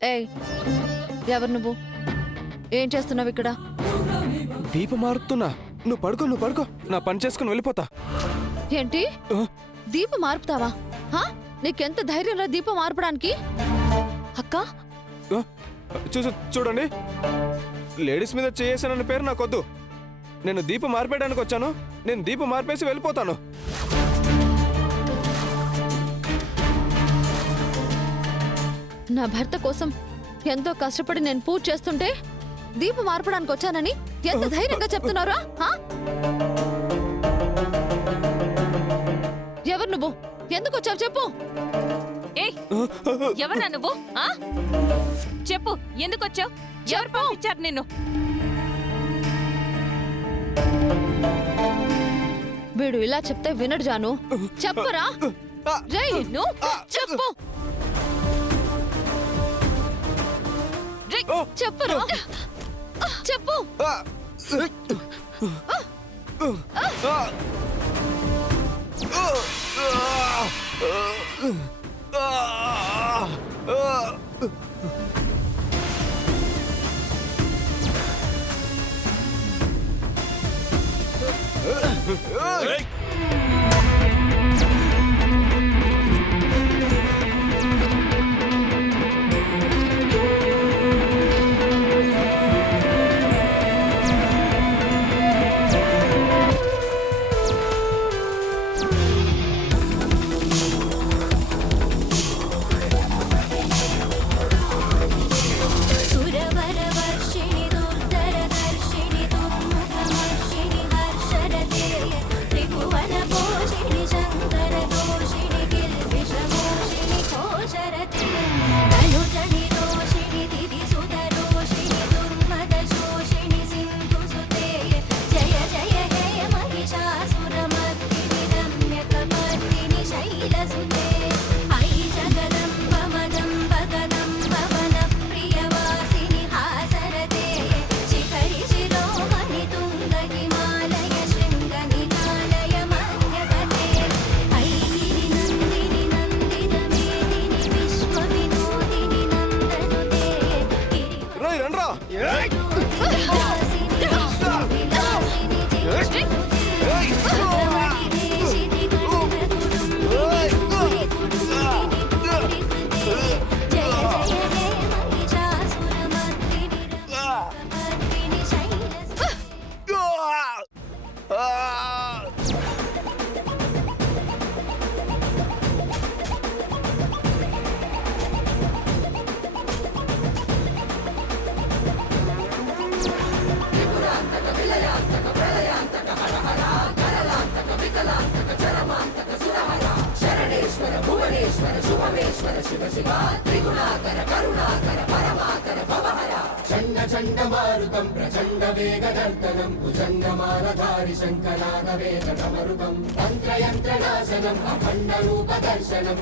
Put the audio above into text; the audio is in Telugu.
ఏయ్, ఎవరు నువ్వు? ఏం చేస్తున్నావు ఇక్కడ? దీపం మారుతున్నా. నువ్వు పడుకో. నా పని చేసుకుని వెళ్ళిపోతా. ఏంటి దీపం మార్పుతావా? నీకెంత ధైర్యం రా దీపం మార్పడానికి? అక్క చూడండి, లేడీస్ మీద చేసానన్న పేరు నాకొద్దు. నేను దీపం మార్పేయడానికి వచ్చాను. నేను దీపం మార్పేసి వెళ్ళిపోతాను. నా భర్త కోసం ఎంతో కష్టపడి నేను పూజ చేస్తుంటే దీపం మార్పడానికి వచ్చానని ఎంత ధైర్యంగా చెప్తున్నారా? ఎవరు నువ్వు? ఎందుకు వచ్చావు చెప్పు. ఎవరా నువ్వు? చెప్పు, ఎందుకు వచ్చావు? ఎవరు పంపించారు నిన్ను? వీడు ఇలా చెప్తే వినడు జాను. చెప్పరా? చెప్పు. చెప్పరా? చెప్పు. చండమారుతం ప్రచండ వేగదర్తనం భుజంగమాలధారి శంకరానవేదమరుతం తంత్రయంత్రనాశనం అఖండ రూపదర్శనం